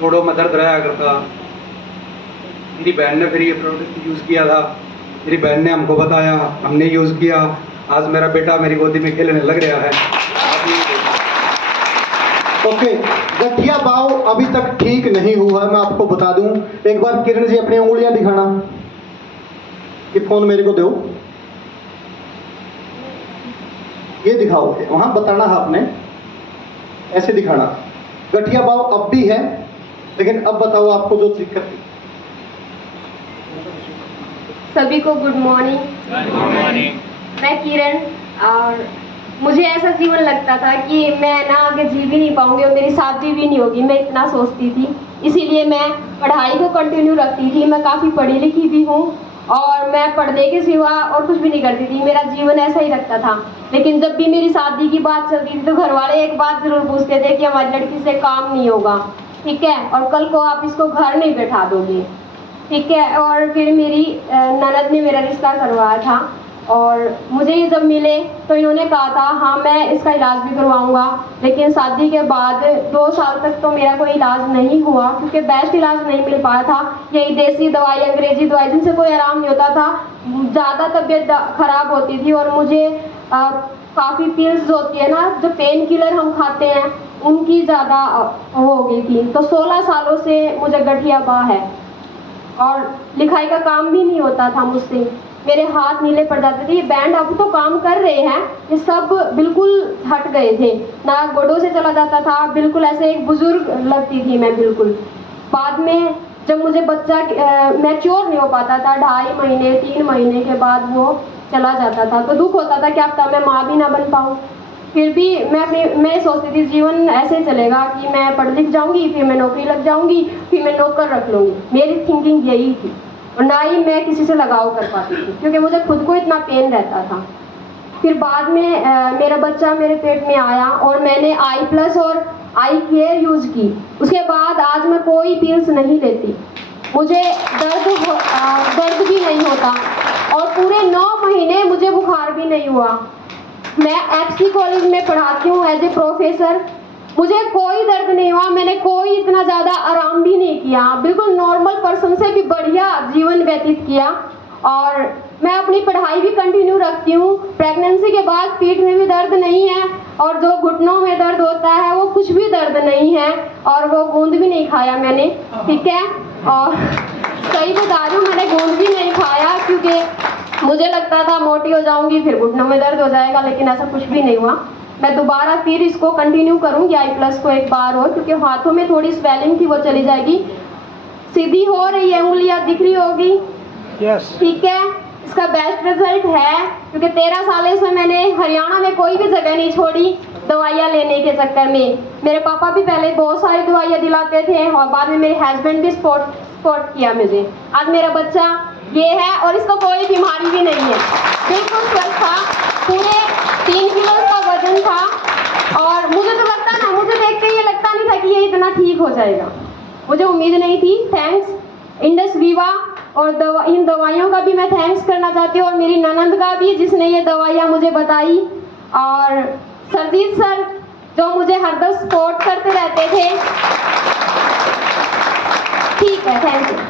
जोड़ों में दर्द रहा करता। मेरी बहन ने फिर ये प्रोडक्ट यूज़ किया था, मेरी बहन ने हमको बताया, हमने यूज़ किया। आज मेरा बेटा मेरी गोदी में खेलने लग रहा है। ओके, गठिया बाव अभी तक ठीक नहीं हुआ है, मैं आपको बता दूं। एक बार किरण जी अपनी उंगलियां दिखाना, ये फोन मेरे को दो, ये दिखाओ, वहां बताना है आपने, ऐसे दिखाना। गठिया बाव अब भी है, लेकिन अब बताओ आपको जो दिक्कत थी। सभी को गुड मॉर्निंग। मैं किरण, और मुझे ऐसा जीवन लगता था कि मैं ना आगे जी भी नहीं पाऊंगी और मेरी शादी भी नहीं होगी, मैं इतना सोचती थी। इसीलिए मैं पढ़ाई को कंटिन्यू रखती थी। मैं काफ़ी पढ़ी लिखी भी हूँ और मैं पढ़ने के सिवा और कुछ भी नहीं करती थी। मेरा जीवन ऐसा ही रखता था। लेकिन जब भी मेरी शादी की बात चलती थी तो घर वाले एक बात ज़रूर पूछते थे कि हमारी लड़की से काम नहीं होगा, ठीक है, और कल को आप इसको घर नहीं बैठा दोगे, ठीक है। और फिर मेरी ननद ने मेरा रिश्ता करवाया था और मुझे ये जब मिले तो इन्होंने कहा था हाँ मैं इसका इलाज भी करवाऊंगा। लेकिन शादी के बाद 2 साल तक तो मेरा कोई इलाज नहीं हुआ क्योंकि बेस्ट इलाज नहीं मिल पाया था। यही देसी दवाई, अंग्रेजी दवाई, जिनसे कोई आराम नहीं होता था। ज़्यादा तबीयत खराब होती थी और मुझे काफ़ी पिल्स होती है ना, जो पेन किलर हम खाते हैं, उनकी ज़्यादा हो गई थी। तो 16 सालों से मुझे गठिया बाह है और लिखाई का काम भी नहीं होता था मुझसे। मेरे हाथ नीले पड़ जाते थे। ये बैंड अब तो काम कर रहे हैं, ये सब बिल्कुल हट गए थे ना, गोडों से चला जाता था, बिल्कुल ऐसे एक बुजुर्ग लगती थी मैं बिल्कुल। बाद में जब मुझे बच्चा मैच्योर नहीं हो पाता था, 2.5 महीने 3 महीने के बाद वो चला जाता था, तो दुख होता था कि अब तक मैं माँ भी ना बन पाऊँ। फिर भी मैं सोचती थी जीवन ऐसे चलेगा कि मैं पढ़ लिख जाऊंगी, फिर मैं नौकरी लग जाऊंगी, फिर मैं नौकर रख लूंगी। मेरी थिंकिंग यही थी और ना ही मैं किसी से लगाव कर पाती थी क्योंकि मुझे खुद को इतना पेन रहता था। फिर बाद में मेरा बच्चा मेरे पेट में आया और मैंने I+ और आई केयर यूज़ की। उसके बाद आज मैं कोई पिल्स नहीं लेती, मुझे दर्द भी नहीं होता और पूरे 9 महीने मुझे बुखार भी नहीं हुआ। मैं FC कॉलेज में पढ़ाती हूँ एज ए प्रोफेसर, मुझे कोई दर्द नहीं हुआ, मैंने कोई इतना ज़्यादा आराम भी नहीं किया, बिल्कुल नॉर्मल पर्सन से भी बढ़िया जीवन व्यतीत किया। और मैं अपनी पढ़ाई भी कंटिन्यू रखती हूँ। प्रेगनेंसी के बाद पीठ में भी दर्द नहीं है और जो घुटनों में दर्द होता है वो कुछ भी दर्द नहीं है और वो गोंद भी नहीं खाया मैंने, ठीक है। और सही बता रही हूँ, मैंने गोंद भी नहीं खाया क्योंकि मुझे लगता था मोटी हो जाऊंगी फिर घुटनों में दर्द हो जाएगा, लेकिन ऐसा कुछ भी नहीं हुआ। मैं दोबारा फिर इसको कंटिन्यू करूंगी I+ को एक बार और, क्योंकि हाथों में थोड़ी स्वेलिंग थी वो चली जाएगी। सीधी हो रही है, उंगलियां दिख रही होगी, ठीक है। इसका बेस्ट रिजल्ट है क्योंकि 13 साल से मैंने हरियाणा में कोई भी जगह नहीं छोड़ी दवाइयाँ लेने के चक्कर में। मेरे पापा भी पहले बहुत सारी दवाइयाँ दिलाते थे और बाद में मेरे हस्बैंड भी सपोर्ट किया मुझे। आज मेरा बच्चा ये है और इसको कोई बीमारी भी नहीं है, बिल्कुल स्वस्थ था, पूरे 3 किलो का वजन था। और मुझे तो लगता ना, मुझे देख के ये लगता नहीं था कि ये इतना ठीक हो जाएगा, मुझे उम्मीद नहीं थी। थैंक्स इंडस विवा और इन दवाइयों का भी मैं थैंक्स करना चाहती हूँ और मेरी ननंद का भी जिसने ये दवाइयाँ मुझे बताई, और सरजीत सर जो मुझे हरदम सपोर्ट करते रहते थे। ठीक है, थैंक यू।